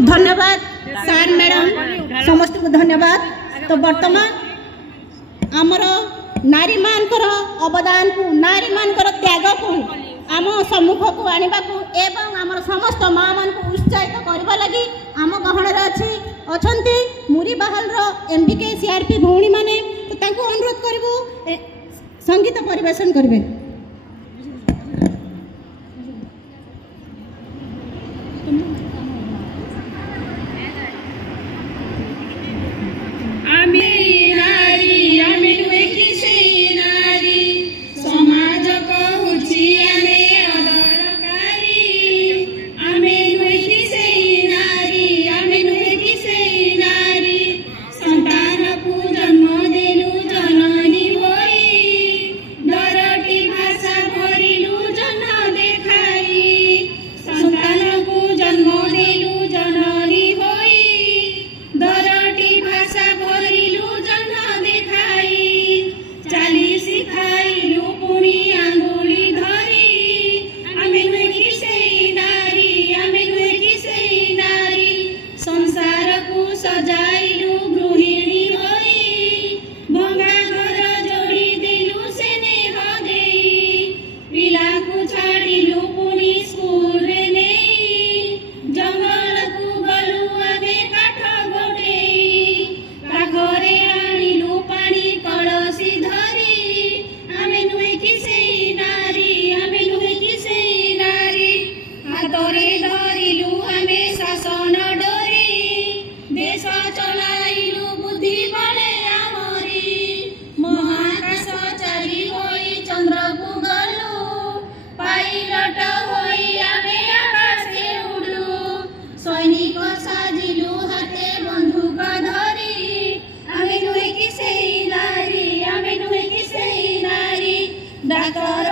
धन्यवाद सार मैडम समस्त को धन्यवाद। तो वर्तमान आमर नारी मानकर अवदान को नारी मानकर त्याग को आम सम्मुख को आने एवं आमर समस्त माँ मान को उत्साहित करने लगी आम गहन अच्छी मुरी बाहल एमबीके सीआरपी भौणी मैंने तो अनुरोध करूँ संगीत परिवेशन करेंगे। डाकर